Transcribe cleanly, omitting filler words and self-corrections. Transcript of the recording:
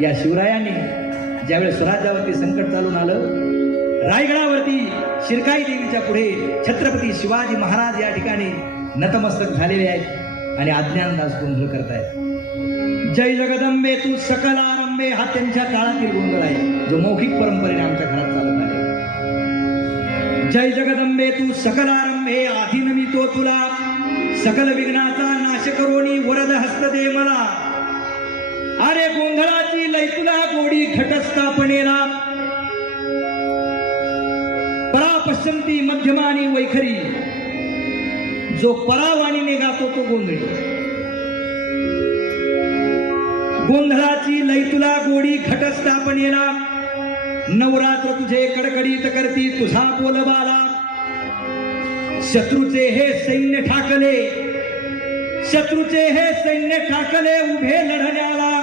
या शिवरायाने ज्यावेळेस स्वराज्यावरती संकट चालून आलं, रायगडावरती शिरकाई देवीच्या पुढे छत्रपती शिवाजी महाराज या ठिकाणी नतमस्तक झालेले आहेत आणि अज्ञानदास गोंधळ करतायत. जय जगदंबे तू सकल आरंभे हा त्यांच्या काळातील गोंधळ आहे, जो मौखिक परंपरेने आमच्या घरात चालत आहे. जय जगदंबे तू सकल आरंभे आधी नमितो तुला, सकल विघ्नाचा नाश करोनी वरद हस्त दे मला. अरे गोंधळाची लय तुला गोडी घटस्थापनेला, परा पश्चंती मध्यमानी वैखरी, जो परावाणीने गातो तो गोंधळी. गोंधळाची लय तुला गोडी घटस्थापनेला, नवरात्र तुझे कडकडीत करती तुझा बोलबाला. शत्रूचे हे सैन्य ठाकले, शत्रूचे हे सैन्य ठाकले उभे लढण्याला.